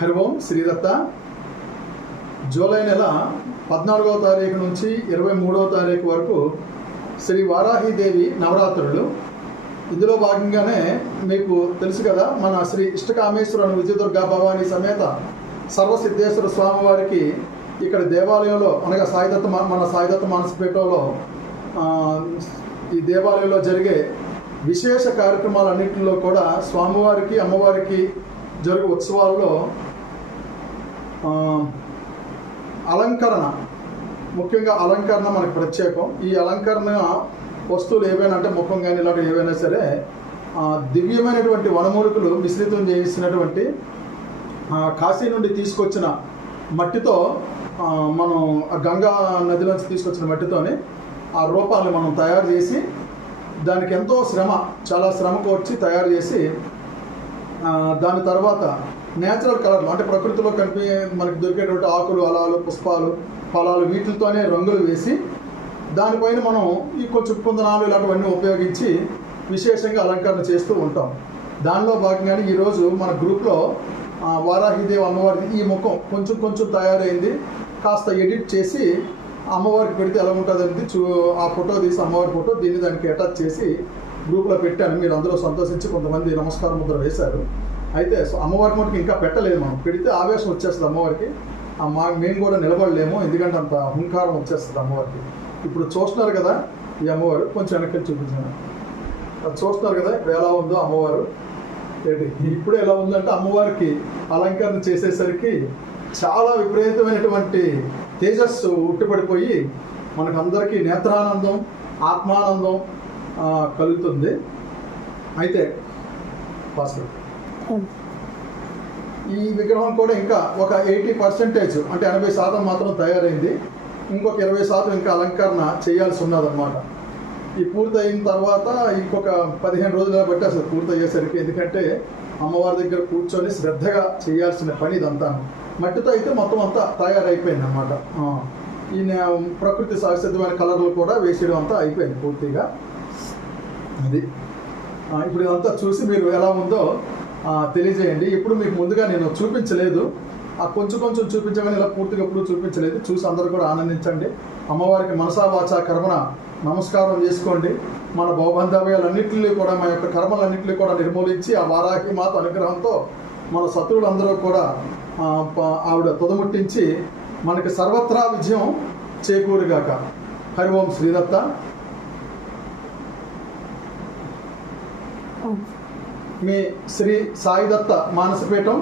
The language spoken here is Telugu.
హరి ఓం శ్రీదత్త. జూలై నెల 14వ తారీఖు నుంచి 23వ తారీఖు వరకు శ్రీ వారాహీదేవి నవరాత్రులు. ఇందులో భాగంగానే మీకు తెలుసు కదా, మన శ్రీ ఇష్టకామేశ్వరుని విజయదుర్గా భవానీ సమేత సర్వసిద్ధేశ్వర స్వామివారికి ఇక్కడ దేవాలయంలో అనగా మన సాయిదత్త మానసపేటలో ఈ దేవాలయంలో జరిగే విశేష కార్యక్రమాలన్నింటిలో కూడా స్వామివారికి అమ్మవారికి జరిగే ఉత్సవాల్లో అలంకరణ, ముఖ్యంగా అలంకరణ మనకు ప్రత్యేకం. ఈ అలంకరణ వస్తువులు ఏవైనా అంటే ముఖం కానీ ఇలాంటి ఏవైనా సరే దివ్యమైనటువంటి వనమూలికలు మిశ్రితం చేసినటువంటి కాశీ నుండి తీసుకొచ్చిన మట్టితో, మనం గంగా నదిలోంచి తీసుకొచ్చిన మట్టితోని ఆ రూపాలను మనం తయారు చేసి, దానికి ఎంతో చాలా శ్రమ కోర్చి తయారు చేసి, దాని తర్వాత నేచురల్ కలర్లు అంటే ప్రకృతిలో మనకి దొరికేటువంటి ఆకులు, అలాలు, పుష్పాలు, ఫలాలు వీటితోనే రంగులు వేసి దానిపైన మనం ఈ కొంచెం కుందనాలు ఇలాంటివన్నీ ఉపయోగించి విశేషంగా అలంకరణ చేస్తూ ఉంటాం. దానిలో భాగంగానే ఈరోజు మన గ్రూప్లో వారాహీదేవి అమ్మవారికి ఈ ముఖం కొంచెం తయారైంది, కాస్త ఎడిట్ చేసి అమ్మవారికి పెడితే ఎలా ఉంటుంది అనేది ఆ ఫోటో తీసి అమ్మవారి ఫోటో దానికి అటాచ్ చేసి గ్రూప్లో పెట్టాను. మీరు అందరూ సంతోషించి కొంతమంది నమస్కారం ముద్ర వేశారు. అయితే అమ్మవారి మటుకు ఇంకా పెట్టలేదు. మనం పెడితే ఆవేశం వచ్చేస్తుంది అమ్మవారికి, మేము కూడా నిలబడలేము, ఎందుకంటే అంత హుంకారం వచ్చేస్తుంది అమ్మవారికి. ఇప్పుడు చూస్తున్నారు కదా ఈ అమ్మవారు, కొంచెం వెనక్కి చూపించాను. అది చూస్తున్నారు కదా ఇప్పుడు ఎలా ఉందో అమ్మవారు. ఇప్పుడు ఎలా ఉందంటే అమ్మవారికి అలంకరణ చేసేసరికి చాలా విపరీతమైనటువంటి తేజస్సు ఉట్టిపడిపోయి మనకందరికీ నేత్రానందం, ఆత్మానందం కలుగుతుంది. అయితే ఈ విగ్రహం కూడా ఇంకా ఒక 80% అంటే 80% మాత్రం తయారైంది. ఇంకొక 20% ఇంకా అలంకరణ చేయాల్సి ఉన్నదన్నమాట. ఈ పూర్తయిన తర్వాత ఇంకొక 15 రోజులు బట్టి అసలు పూర్తయ్యేసరికి, ఎందుకంటే అమ్మవారి దగ్గర కూర్చొని శ్రద్ధగా చేయాల్సిన పని ఇదంతా. మట్టితో అయితే మొత్తం అంతా తయారైపోయింది అన్నమాట. ఈ ప్రకృతి సహసిద్ధమైన కలర్లు కూడా వేసేయడం అంతా అయిపోయింది పూర్తిగా. అది ఇప్పుడు ఇదంతా చూసి మీరు ఎలా ఉందో తెలియజేయండి. ఇప్పుడు మీకు ముందుగా నేను చూపించలేదు, కొంచెం చూపించగానే ఇలా పూర్తిగా ఎప్పుడు చూపించలేదు. చూసి అందరూ కూడా ఆనందించండి. అమ్మవారికి మనసా వాచా కర్మన నమస్కారం చేసుకోండి. మన భవబంధవ్యాలన్నింటినీ కూడా, మన యొక్క కర్మలన్నింటినీ కూడా నిర్మూలించి ఆ వారాహి మాత అనుగ్రహంతో మన శత్రువులందరూ కూడా ఆవిడ తుదముట్టించి మనకి సర్వత్రా విజయం చేకూరుగాక. హరి ఓం శ్రీదత్త. మీ శ్రీ సాయిదత్త మానసపీఠం.